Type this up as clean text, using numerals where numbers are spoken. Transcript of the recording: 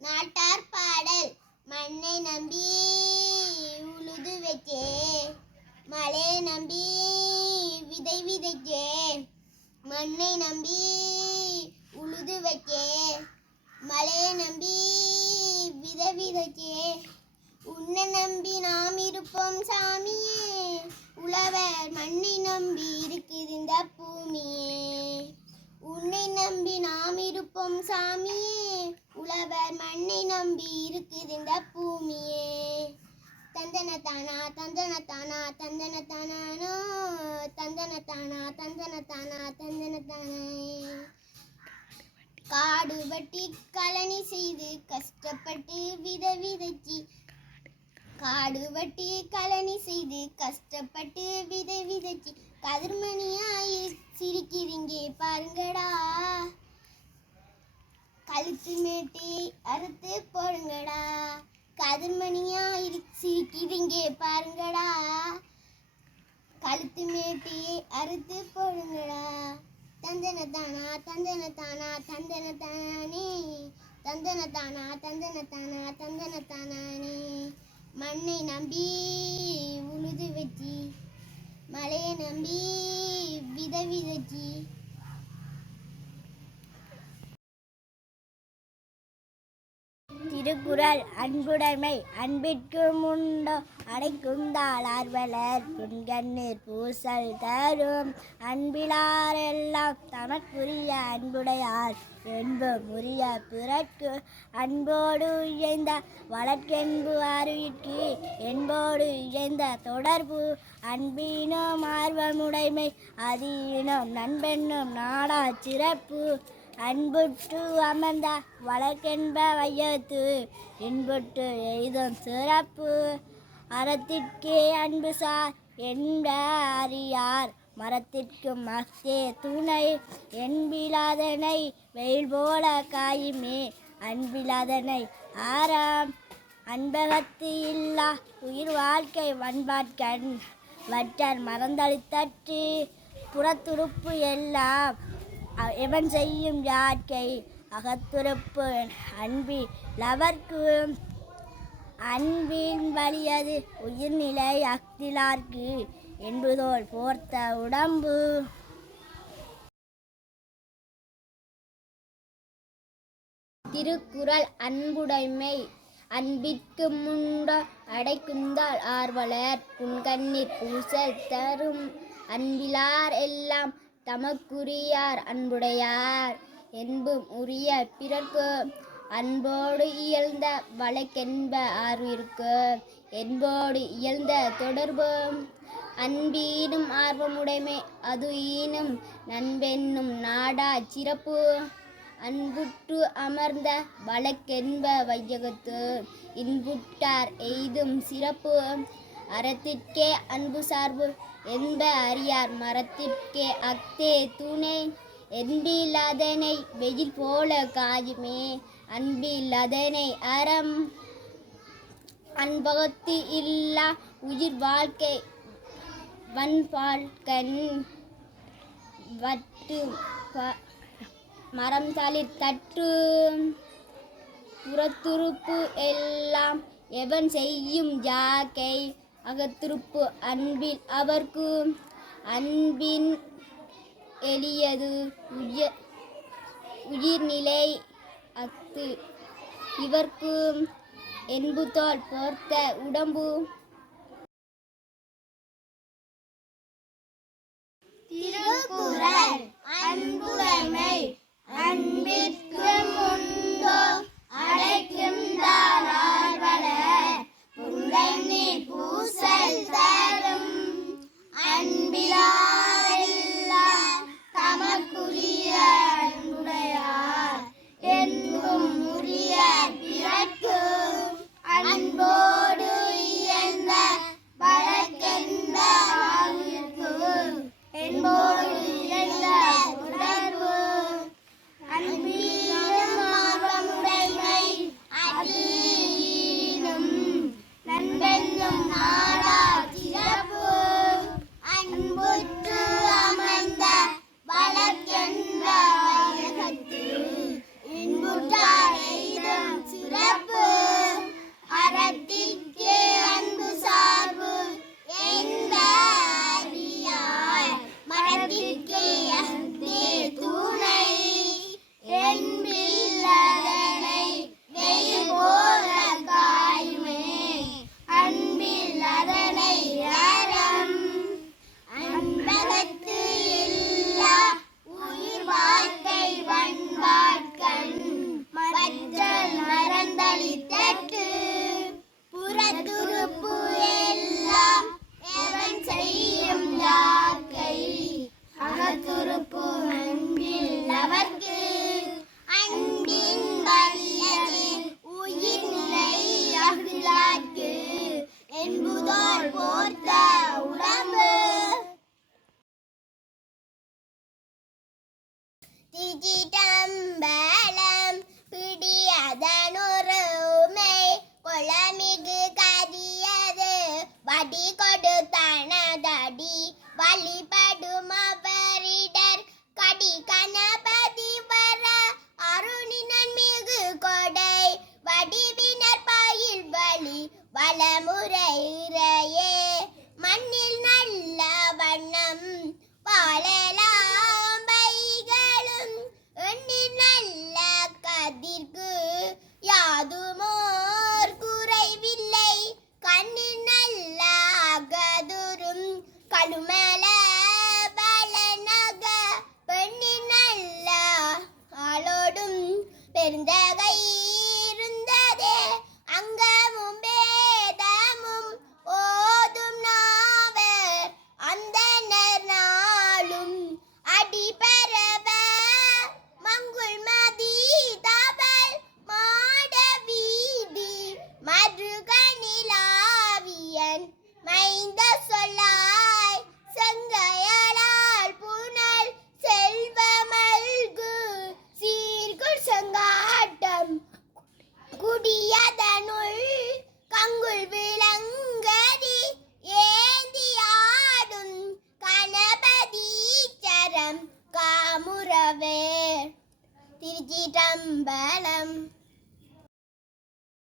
நாட்டார் பாடல். மண்ணை நம்பி உழுது வச்சே, மழையை நம்பி விதை விதைச்சே. மண்ணை நம்பி உழுது வச்சே, மழையை நம்பி விதை விதைச்சே. உன்னை நம்பி நாம் இருப்போம் சாமியே, உழவர் மண்ணை நம்பி இருக்குது இந்த பூமியே. உன்னை நம்பி நாம் இருப்போம் சாமியே, உழவர் மண்ணை நம்பி இருக்குது இந்த பூமியே. தந்தன தானா தந்தன தானா தந்தன தானானோ, தந்தன தானா தந்தன தானா தந்தன தானே. காடு வெட்டி கழனி செய்து கஷ்டப்பட்டு விதை விதைச்சி, காடு வெட்டி கழனி செய்து கஷ்டப்பட்டு விதை விதைச்சி. கதிர்மணியாய் சிரிக்கிறீங்க பாருங்கடா, கழுத்து மேட்டி அறுத்து போடுங்கடா. கதிர்மணியா சிரிக்கிறீங்க பாருங்கடா, கழுத்து மேட்டி அறுத்து போடுங்கடா. தந்தன தானா தந்தன தானா தந்தன தானே, தந்தன தானா தந்தன தானா தந்தன தானே. மண்ணை நம்பி உழுது வச்சி, மழையை நம்பி விதை விதைச்சி. திருக்குறள். அன்புடைமை அன்பிற்கு முண்டோ அடைக்குந்தால் ஆர்வலர் புன்கண்ணீர் பூசல் தரும். அன்பிலாரெல்லாம் தமக்குரிய அன்புடையார் என்பும் உரிய பிறர்க்கு. அன்போடு இயைந்த வழக்கென்பு அருயிற்கு, என்போடு இயைந்த தொடர்பு. அன்பினும் ஆர்வமுடைமை அதீனும் நண்பென்னும் நாடா சிறப்பு. அன்புற்று அமர்ந்த வழக்கென்ப வையத்து, இன்புற்று எய்தும் சிறப்பு. அறத்திற்கே அன்பு சார் என்ப அறியார், மரத்திற்கும் அஃதே துணை. என்பிலாதனை வெயில் போல காயுமே, அன்பிலாதனை ஆறாம். அன்பகத்து இல்லா உயிர் வாழ்க்கை வன்பாட்கண், வற்றர் மறந்தளித்தற்று. புறத்துறுப்பு எல்லாம் எவன் செய்யும் யாக்கை, அகத்துறுப்பு அன்பி லவர்க்கு. அன்பின் வலியது உயிர்நிலை அஃதிலார்க்கு, என்புதோல் போர்த்த உடம்பு. திருக்குறள். அன்புடைமை அன்பிற்கு முண்டோ அடைக்குந்தால் ஆர்வலர் புன்கண்ணீர் பூசல் தரும். அன்பிலார் எல்லாம் தமக்குரியார் அன்புடையார் என்பும் உரிய பிறர்க்கு. அன்போடு இயல்ந்த வழக்கென்ப ஆர்விற்கு, என்போடு இயல்ந்த தொடர்பு. அன்பீனும் ஆர்வமுடைமை அதுஈனும் நண்பென்னும் நாடா சிறப்பு. அன்புற்று அமர்ந்த வழக்கென்ப வையகத்து, இன்புற்றார் எய்தும் சிறப்பு. அறத்திற்கே அன்பு சார்பு என்ப அறியார், மரத்திற்கே அஃதே துணை. என்பிலாதனை வெயில் போல காயுமே, அன்பிலாதனை அறம். அன்பகத்து இல்லா உயிர் வாழ்க்கை வன்பாட்கண், வட்டு மரம் தளிர்த்தற்று. புறத்துறுப்பு எல்லாம் எவன் செய்யும் யாக்கை, அகத்துறுப்பு அன்பில் அவர்க்கு. அன்பின் எளியது உயிர்நிலை அஃது இவர்க்கு, என்புதோல் போர்த்த உடம்பு. திருக்குறள். அன்புடைமை அன்பிற்கு முண்டோ அடைக்குந்தால் ஆர்வலர் புன்கண்ணீர் பூசல் தரும். அன்பிலாரெல்லாம் தமக்குரிய அன்புடையார் என்பும் உரிய பிறர்க்கு. அன்போடு இயைந்த பெருந்தகை இருந்ததே அங்கமும் வேதமும் ஓதும் நாவர் அந்தனர் நாளும் அடிபரவ மங்குள் மதி தவல் மாட வீதி மதுகனிலாவியன் மைந்த சொல்லாய் செங்கையலால் புனல் செல்வமல்கு சீர்குள் செங்காட்டம் குடியதனுள் கங்குள் விளங்கதி ஏந்தியாடும் கணபதீச்சரம் காமுறவே திருச்சிற்றம்பலம்.